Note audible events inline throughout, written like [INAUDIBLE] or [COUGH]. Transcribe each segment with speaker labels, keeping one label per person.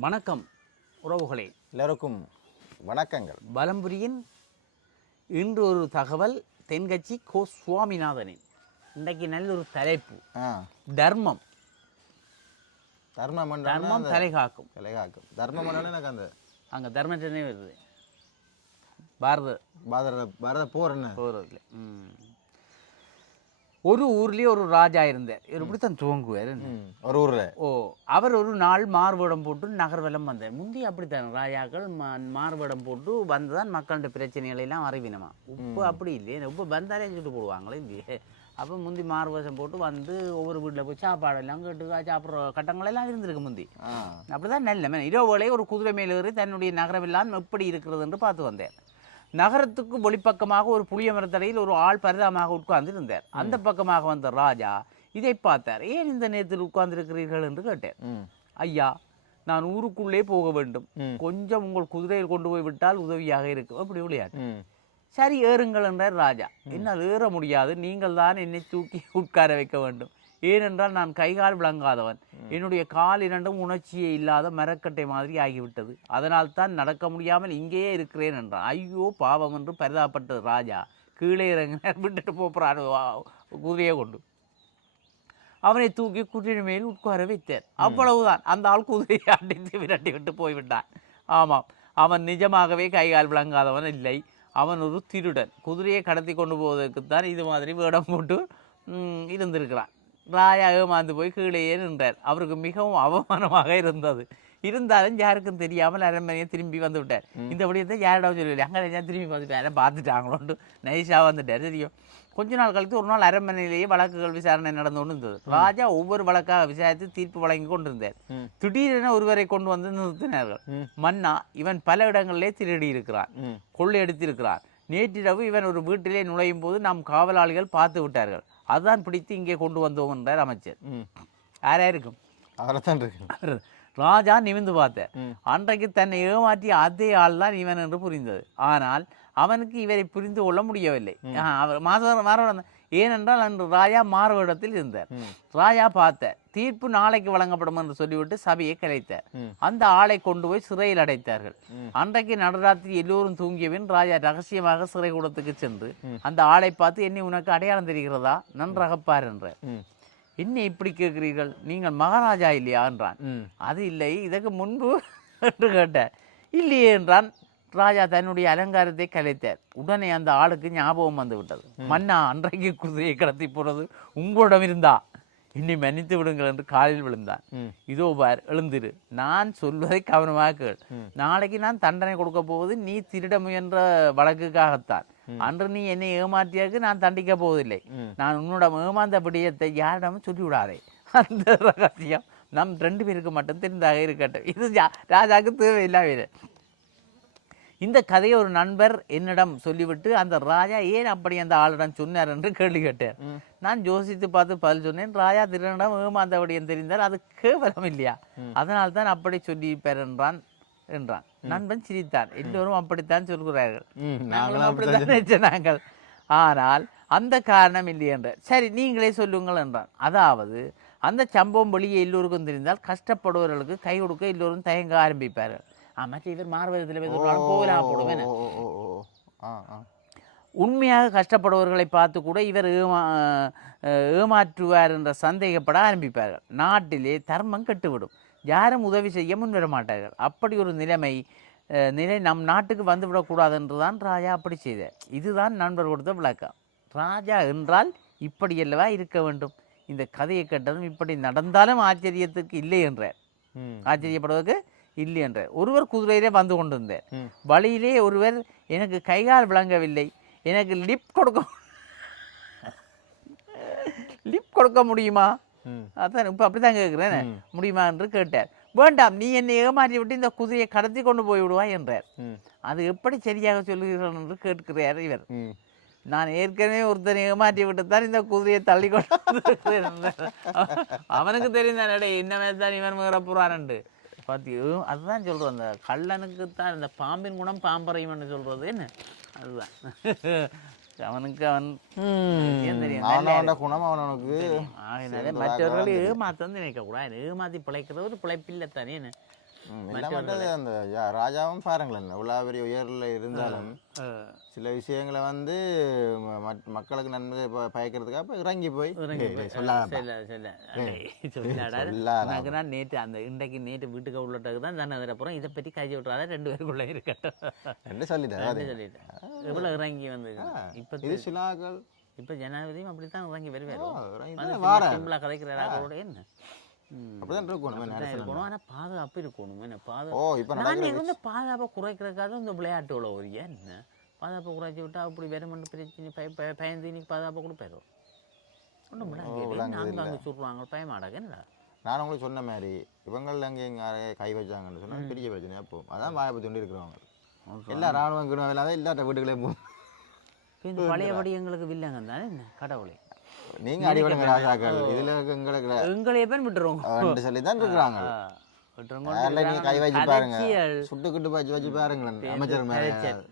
Speaker 1: வணக்கம் உறவுகளே.
Speaker 2: எல்லோருக்கும் வணக்கங்கள்.
Speaker 1: பலம்புரியின் இன்று ஒரு தகவல் தென்கட்சி கோ சுவாமிநாதனின். இன்றைக்கு நல்ல ஒரு தலைப்பு.
Speaker 2: ஆ.
Speaker 1: தர்மம். தர்மம் காக்கும்
Speaker 2: தலைகாக்கும். தர்ம மண்டலம் எனக்கு அந்த
Speaker 1: அங்கே தர்மத்தினே வருது. பாரத
Speaker 2: பாரத பாரத போர் என்ன?
Speaker 1: போரில் ஒரு ஊர்லேயே ஒரு ராஜா இருந்தார். இவர் இப்படித்தான் துவங்குவார்
Speaker 2: ஒரு ஊர்ல.
Speaker 1: ஓ அவர் ஒரு நாள் மார்வேடம் போட்டு நகர்வலம் வந்தார். முந்தி அப்படித்தான் ராஜாக்கள் மார்வேடம் போட்டு வந்துதான் மக்கள்கிட்ட பிரச்சனைகளை எல்லாம் அறிவினமா? உப்பு அப்படி இல்லையே. உப்பு வந்தாலே சுட்டு போடுவாங்களே இல்லையே. அப்போ முந்தி மார்வேஷம் போட்டு வந்து ஒவ்வொரு வீட்டில் போய் சாப்பாடெல்லாம் கேட்டு சாப்பிட்ற கட்டங்களெல்லாம் இருந்திருக்கு முந்தி. அப்படிதான் நல்ல இரவு வேளை ஒரு குதிரை மேல் ஏறி தன்னுடைய நகரமெல்லாம் எப்படி இருக்கிறது என்று பார்த்து வந்தேன் நகரத்துக்கு வெளிப்பக்கமாக ஒரு புளிய மரத்தடையில் ஒரு ஆள் பரிதாபமாக உட்கார்ந்து இருந்தார் அந்த பக்கமாக வந்த ராஜா இதை பார்த்தார். ஏன் இந்த நேரத்தில் உட்கார்ந்திருக்கிறீர்கள்? என்று கேட்டேன் ஐயா நான் ஊருக்குள்ளே போக வேண்டும். கொஞ்சம் உங்கள் குதிரையில் கொண்டு போய் விட்டால் உதவியாக இருக்கும். அப்படி விளையாட்டு சரி ஏறுங்கள் என்றார் ராஜா. என்னால் ஏற முடியாது. நீங்கள் தான் என்னை தூக்கி உட்கார வைக்க வேண்டும். ஏனென்றால் நான் கைகால் விளங்காதவன். என்னுடைய கால் இரண்டும் உணர்ச்சியே இல்லாத மரக்கட்டை மாதிரி ஆகிவிட்டது. அதனால் தான் நடக்க முடியாமல் இங்கேயே இருக்கிறேன் என்றான். ஐயோ பாவம் என்று பரிதாபப்பட்டது ராஜா. கீழே இறங்கினார் [LAUGHS] விட்டுட்டு போகிறான். குதிரையை கொண்டு. அவனை தூக்கி குதிரை மேல் உட்கார வைத்தார் அவ்வளவுதான். அந்த ஆள் குதிரையை [LAUGHS] அடித்து விரட்டி விட்டு போய்விட்டான். ஆமாம். அவன் நிஜமாகவே கைகால் விளங்காதவன் இல்லை. அவன் ஒரு திருடன். குதிரையை கடத்தி கொண்டு போவதற்குத்தான் இது மாதிரி வேடம் போட்டு இருந்திருக்கிறான். ராயா ஏமாந்து போய் கீழேயே நின்றார். அவருக்கு மிகவும் அவமானமாக இருந்தது. இருந்தாலும் யாருக்கும் தெரியாமல் அரண்மனையை திரும்பி வந்து விட்டார். இந்த விடயத்தை யாரிடம் சொல்லல அங்கே திரும்பி வந்துட்டார் யாரும் பார்த்துட்டாங்களோன்ட்டு நைஸாக வந்துட்டார். தெரியும் கொஞ்ச நாள் கழித்து ஒரு நாள் அரண்மனையிலேயே வழக்குகள் விசாரணை நடந்து கொண்டு இருந்தது ராஜா ஒவ்வொரு வழக்காக விசாரித்து தீர்ப்பு வழங்கி கொண்டிருந்தார்.
Speaker 2: ம்.
Speaker 1: திடீரென ஒருவரை கொண்டு வந்து நிறுத்தினார்கள். மன்னா இவன் பல இடங்களிலே திருடி இருக்கிறான்.
Speaker 2: ம்.
Speaker 1: கொள்ளையடித்திருக்கிறான் நேற்றிரவு இவன் ஒரு வீட்டிலே நுழையும் போது நாம் காவலாளிகள் பார்த்து விட்டார்கள். அதுதான் பிடித்து இங்கே கொண்டு வந்தோம் என்றார் அமைச்சர். யாரா இருக்கும்?
Speaker 2: இருக்கு.
Speaker 1: ராஜா நிமிந்து பார்த்தார்.
Speaker 2: ம்.
Speaker 1: அன்றைக்கு தன்னை ஏமாற்றிய அதே ஆள் தான் இவன் என்று புரிந்தது. ஆனால் அவனுக்கு இவரை புரிந்து கொள்ள முடியவில்லை. மாதவர மாறவரம் ஏனென்றால் அன்று ராஜா மாறுவேடத்தில் இருந்தார்.
Speaker 2: ம்.
Speaker 1: ராஜா பார்த்தார். தீர்ப்பு நாளைக்கு வழங்கப்படும் என்று சொல்லிவிட்டு சபையை கலைத்தார். அந்த ஆளை கொண்டு போய் சிறையில் அடைத்தார்கள். அன்றைக்கு நடுராத்திரி எல்லோரும் தூங்கியபின் ராஜா ரகசியமாக சிறை கூடத்துக்கு சென்று அந்த ஆளை பார்த்து என்னை உனக்கு அடையாளம் தெரிகிறதா? நன்றாக பார் என்றார் என்ன இப்படி கேட்கிறீர்கள்? நீங்கள் மகாராஜா இல்லையா? என்றான். அது இல்லை இதற்கு முன்பு [LAUGHS] என்று கேட்டார். இல்லையே என்றான். ராஜா தன்னுடைய அலங்காரத்தை கலைத்தார். உடனே அந்த ஆளுக்கு ஞாபகம் வந்து விட்டது. மன்னா அன்றைக்கு குதிரையை கடத்தி போனது உங்களிடம் இருந்தா. என்னை மன்னித்து விடுங்கள் என்று காலில் விழுந்தான். இதோ பார் எழுந்திரு. நான் சொல்வதை கவனமாக கேள். நாளைக்கு நான் தண்டனை கொடுக்க போவது நீ திருட முயன்ற வழக்குக்காகத்தான். அன்று நீ என்னை ஏமாற்றியதற்கு நான் தண்டிக்க போவதில்லை. நான் உன்னோட ஏமாந்த விடயத்தை யாரிடமும் சொல்லிவிடாதே. அந்த ரகசியம் நம் ரெண்டு பேருக்கு மட்டும் தெரிந்தாக இருக்கட்டும். இது ராஜாக்கு தேவையில்லாத இந்த கதையை ஒரு நண்பர் என்னிடம் சொல்லிவிட்டு அந்த ராஜா ஏன் அப்படி அந்த ஆளிடம் சொன்னார் என்று கேள்வி கேட்டார். நான் யோசித்து பார்த்து பதில் சொன்னேன் ராஜா திருடனிடம் ஏமாந்த விடயம் தெரிந்தால் அது கேவலம் இல்லையா? அதனால் தான் அப்படி சொல்லியிருப்பார் என்றான் என்றான். நண்பன் சிரித்தான் எல்லோரும் அப்படித்தான் சொல்கிறார்கள். நாங்களும் அப்படித்தான் நாங்கள் ஆனால் அந்த காரணம் இல்லை என்ற. சரி நீங்களே சொல்லுங்கள் என்றான். அதாவது அந்த சம்பவம் வெளியே எல்லோருக்கும் தெரிந்தால் கஷ்டப்படுபவர்களுக்கு கை கொடுக்க எல்லோரும் தயங்க ஆரம்பிப்பார்கள். மற்ற இவர் மார்வதத்தில் போகலாம் போடுவேன். உண்மையாக கஷ்டப்படுபவர்களை பார்த்து கூட இவர் ஏமா ஏமாற்றுவார் என்ற சந்தேகப்பட ஆரம்பிப்பார்கள். நாட்டிலே தர்மம் கெட்டுவிடும். யாரும் உதவி செய்ய முன்வர மாட்டார்கள். அப்படி ஒரு நிலைமை நிலை நம் நாட்டுக்கு வந்துவிடக்கூடாது என்று தான் ராஜா அப்படி செய்தார். இதுதான் நண்பர் கொடுத்த விளக்கம். ராஜா என்றால் இப்படி அல்லவா இருக்க வேண்டும்? இந்த கதையை கேட்டதும் இப்படி நடந்தாலும் ஆச்சரியத்துக்கு இல்லை என்றார். ஆச்சரியப்படுவதற்கு இல்லை என்றார் ஒருவர் குதிரையிலே வந்து கொண்டிருந்தார். வழியிலே ஒருவர் எனக்கு கைகால் விளங்கவில்லை. எனக்கு லிப் கொடுக்க லிப் கொடுக்க முடியுமா? அதான் இப்போ அப்படி தான் கேட்குறேன் முடியுமா என்று கேட்டார். வேண்டாம் நீ என்னை ஏமாற்றி விட்டு இந்த குதிரையை கடத்தி கொண்டு போய் விடுவாய் என்றார். அது எப்படி சரியாக சொல்லுகிறீர்கள் என்று கேட்கிறார் இவர். நான் ஏற்கனவே ஒருத்தனை ஏமாற்றி விட்டு தான் இந்த குதிரையை தள்ளி கொண்டு. [LAUGHS] அவனுக்கு தெரிந்தானே என்ன மாதிரி தான் இவன் போறான்ண்டு பார்த்தி அதுதான் சொல்கிறோம் அந்த கள்ளனுக்கு தான் இந்த பாம்பின் குணம் பாம்பறையும்னு சொல்கிறது என்ன? அதுதான். அவனுக்கு அவன்
Speaker 2: அவனோட குணம் அவனுக்கு
Speaker 1: மற்றவர்களை ஏமாத்தம் நினைக்கக்கூடாது. ஏமாத்தி பிழைக்கிற ஒரு பிழைப்பில்லை தானே என்ன?
Speaker 2: அந்த ராஜாவும் பாருங்களேன் இவ்வளோ பெரிய உயரில் இருந்தாலும் சில விஷயங்களை வந்து மக்களுக்கு நன்மை பயக்கிறதுக்காக இப்ப இறங்கி போய்
Speaker 1: நான் [LAUGHS] நேற்று அந்த இன்றைக்கு நேற்று வீட்டுக்கு உள்ளட்டுக்கு தான் தானே அதில் இதை பற்றி காய்ச்சி விட்றாத ரெண்டு பேருக்குள்ளே இருக்கட்டும்.
Speaker 2: என்று சொல்லிட்டேன்.
Speaker 1: சொல்லிட்டேன். எவ்வளோ இறங்கி வந்து இப்போ
Speaker 2: இது சிலாக்கள்.
Speaker 1: இப்போ ஜனாதிபதியும் அப்படி தான் இறங்கி வருவார்.
Speaker 2: ஆ, இறங்கி
Speaker 1: வந்து
Speaker 2: தானே வாரேன்.
Speaker 1: சிம்பிளாக கதைக்கிற ஆளோட என்ன.
Speaker 2: அப்படிதான் இருக்கணும்.
Speaker 1: இருக்கணும். ஆனால் பாதுகாப்பு இருக்கணும். என்ன
Speaker 2: ஓ
Speaker 1: பாதுகாப்பு
Speaker 2: இப்போ
Speaker 1: நான் இருந்த பாதுகாப்பை குறைக்கிறதுக்காக இந்த விளையாட்டுல ஒரு என்ன? பாதுகாப்பை குறைச்சி விட்டா அப்படி வருமென்று பிரச்சனை பய பய பயந்து இன்னைக்கு பாதுகாப்பை கொடுப்பாரோ ஒன்றும்
Speaker 2: விளங்குது
Speaker 1: அங்கே சொல்லுவாங்க பயமாடாக
Speaker 2: நான் உங்களுக்கு சொன்ன மாதிரி இவங்கள் அங்கே இங்கே கை வச்சாங்கன்னு சொன்னா பெரிய பிரச்சனையா போகும். அதான் வாய்ப்பு தொண்டு இருக்கிறவங்க. எல்லா ராணுவம் இல்லாத இல்லாத வீட்டுகளே போகும்
Speaker 1: பழையபடி எங்களுக்கு வில்லங்க தானே என்ன? கடவுளே.
Speaker 2: நீங்க அடிபடுங்க ராஜாக்கள். இதுல எங்களுக்கு
Speaker 1: எங்களைய பேர் விட்டுருவோம்?
Speaker 2: அவன்ட்டு சொல்லி தான் இருக்கிறாங்க. அதில் நீங்க கை வச்சு பாருங்க. சுட்டு கிட்டு வச்சு வச்சு பாருங்களேன் அமைச்சர் மேலே.
Speaker 1: கரைச்சலை.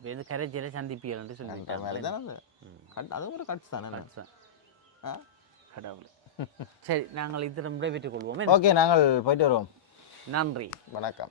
Speaker 1: சந்திப்பியல் சொல்லிட்டாங்க.
Speaker 2: அது. ஒரு கட்ஸ் தானே.
Speaker 1: கடவுளே. சரி நாங்கள் இத்திரம் விடைபெற்றுக் கொள்வோம்.
Speaker 2: ஓகே நாங்கள் போயிட்டு வருவோம்.
Speaker 1: நன்றி.
Speaker 2: வணக்கம்.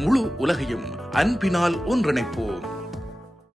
Speaker 3: முழு உலகையும் அன்பினால் ஒன்றிணைப்போம்.